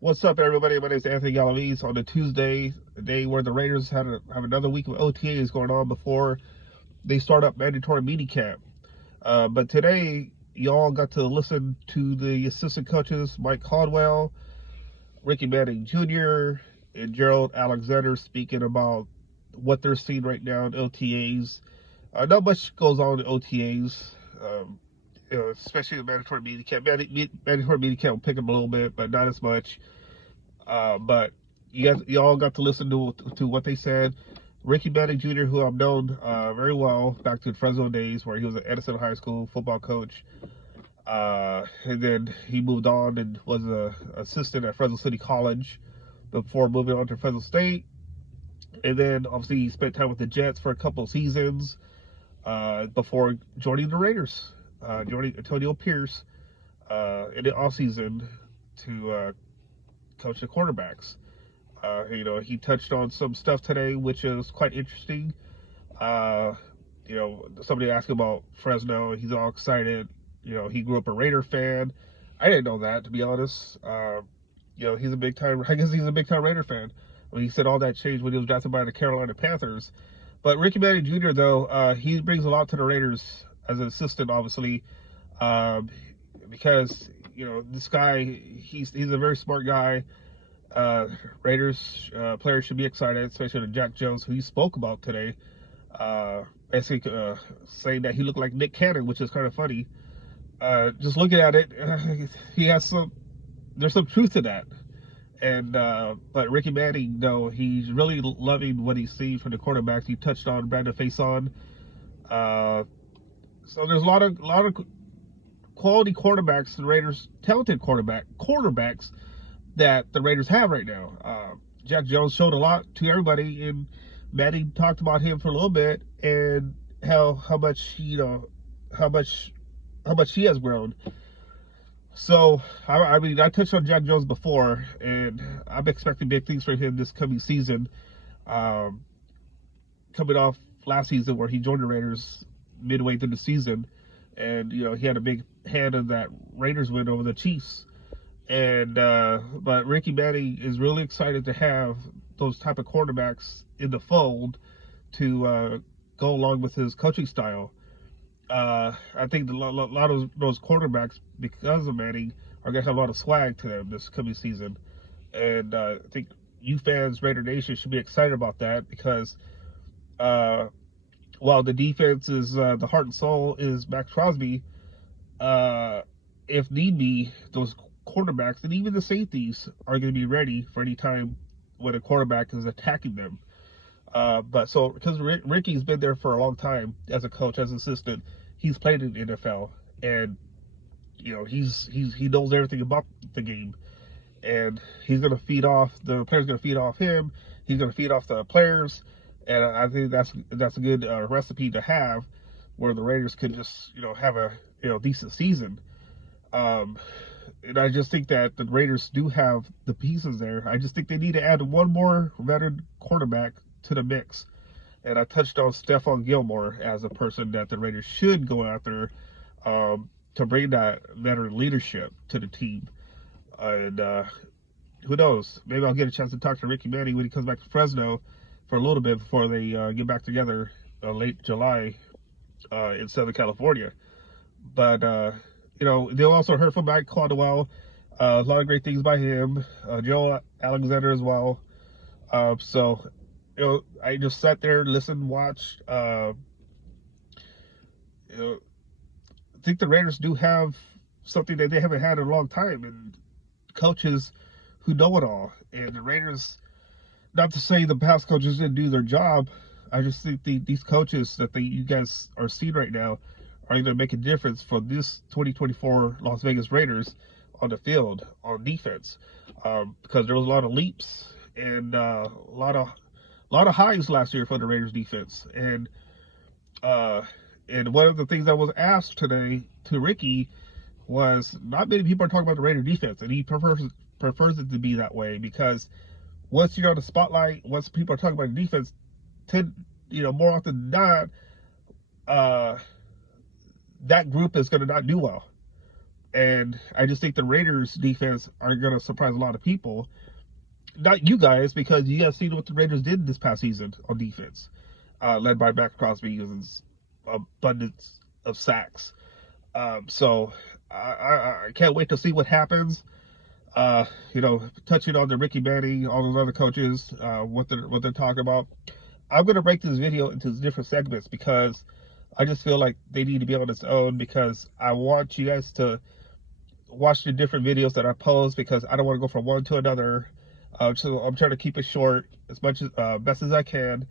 What's up, everybody? My name is Anthony Galaviz. On the Tuesday, the day where the Raiders have another week of OTAs going on before they start up mandatory minicamp. But today, y'all got to listen to the assistant coaches, Mike Caldwell, Ricky Manning Jr., and Gerald Alexander speaking about what they're seeing right now in OTAs. Not much goes on in OTAs, especially the mandatory minicamp. Mandatory minicamp will pick up a little bit, but not as much. But you all got to listen to what they said. Ricky Manning Jr., who I've known very well back to the Fresno days, where he was an Edison High School football coach, and then he moved on and was an assistant at Fresno City College before moving on to Fresno State. And then obviously he spent time with the Jets for a couple of seasons before joining the Raiders, joining Antonio Pierce in the offseason to coach the cornerbacks. He touched on some stuff today, which is quite interesting. Somebody asked him about Fresno. He's all excited. He grew up a Raider fan. I didn't know that, to be honest. He's a big time. I guess he's a big time Raider fan. He said all that changed when he was drafted by the Carolina Panthers. But Ricky Manning Jr., though, he brings a lot to the Raiders as an assistant, obviously, because this guy, he's a very smart guy. Raiders players should be excited, especially with Jack Jones, who he spoke about today. Basically saying that he looked like Nick Cannon, which is kind of funny. Just looking at it, there's some truth to that. And but Ricky Manning, though, he's really loving what he's seen from the quarterbacks. He touched on Brandon Faison. So there's a lot of quality quarterbacks, the Raiders, talented quarterbacks that the Raiders have right now. Jack Jones showed a lot to everybody, and Manning talked about him for a little bit and how much he has grown. So I touched on Jack Jones before, and I'm expecting big things from him this coming season. Coming off last season where he joined the Raiders midway through the season, and he had a big hand in that Raiders win over the Chiefs. And but Ricky Manning is really excited to have those type of quarterbacks in the fold to go along with his coaching style. I think a lot of those quarterbacks, because of Manning, are going to have a lot of swag to them this coming season. And I think you fans, Raider Nation, should be excited about that because while the defense is the heart and soul is Max Crosby, if need be, those quarterbacks and even the safeties are going to be ready for any time when a quarterback is attacking them. But so because Ricky's been there for a long time as a coach, as an assistant, he's played in the NFL, and he knows everything about the game, and he's going to feed off the players. Going to feed off him. He's going to feed off the players, and I think that's a good recipe to have, where the Raiders could just have a decent season. And I just think that the Raiders do have the pieces there. I just think they need to add one more veteran quarterback to the mix. And I touched on Stephon Gilmore as a person that the Raiders should go after to bring that veteran leadership to the team. And who knows? Maybe I'll get a chance to talk to Ricky Manning when he comes back to Fresno for a little bit before they get back together late July in Southern California. But they also heard from Mike Caldwell. A lot of great things by him. Joe Alexander as well. So I just sat there, listened, watched. I think the Raiders do have something that they haven't had in a long time, and coaches who know it all. And the Raiders, not to say the past coaches didn't do their job, I just think these coaches that you guys are seeing right now are going to make a difference for this 2024 Las Vegas Raiders on the field, on defense, because there was a lot of leaps and a lot of highs last year for the Raiders defense. And one of the things that was asked today to Ricky was, not many people are talking about the Raider defense, and he prefers it to be that way, because once you're on the spotlight, once people are talking about the defense, more often than not, that group is going to not do well. And I just think the Raiders defense are going to surprise a lot of people. Not you guys, because you guys seen what the Raiders did this past season on defense, led by Max Crosby using abundance of sacks. So I can't wait to see what happens. Touching on the Ricky Manning, all those other coaches, what they're talking about. I'm gonna break this video into different segments because I just feel like they need to be on its own, because I want you guys to watch the different videos that I post, because I don't want to go from one to another. So I'm trying to keep it short as much as best as I can,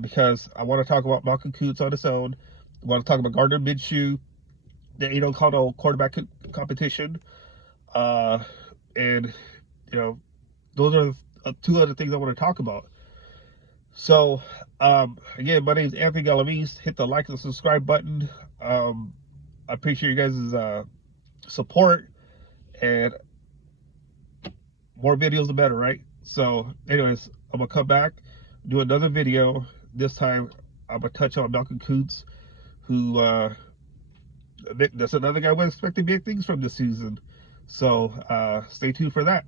because I want to talk about Malcolm Kuntz on its own. I want to talk about Gardner Minshew, the Aiden Connell quarterback competition, and those are two other things I want to talk about. So again, my name is Anthony Galavis. Hit the like and subscribe button. I appreciate you guys' support, and more videos the better, right? So anyways, I'm gonna come back, do another video. This time I'm gonna touch on Malcolm Kuntz, who that's another guy we're expecting big things from this season. So stay tuned for that.